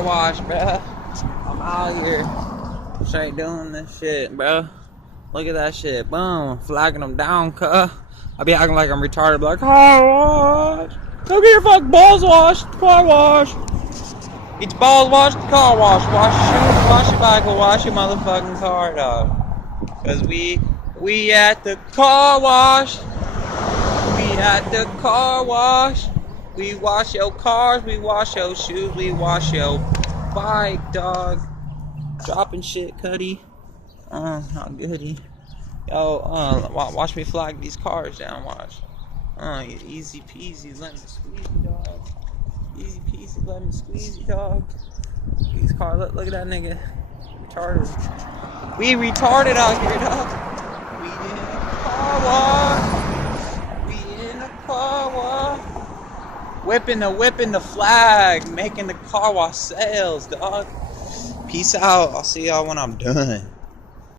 car wash, bruh. I'm out here straight doing this shit, bruh. Look at that shit. Boom. Flagging them down, cuh. I be acting like I'm retarded. Like, car wash. Go get your fucking balls washed. Car wash. Get your balls washed. Car wash. Wash your shoes. Wash your bike. Wash your motherfucking car, dog. Cause we at the car wash. We at the car wash. We wash your cars. We wash your shoes. We wash your bike, dog. Dropping shit, Cuddy. How goody. Yo, watch me flag these cars down, watch. Easy peasy, let me squeeze you, dog. Easy peasy, let me squeeze you, dog. These cars, look at that nigga. Retarded. We retarded out here, dog. We in a car wash. We in a car wash. Whipping the flag, making the car wash sales, dog. Peace out. I'll see y'all when I'm done.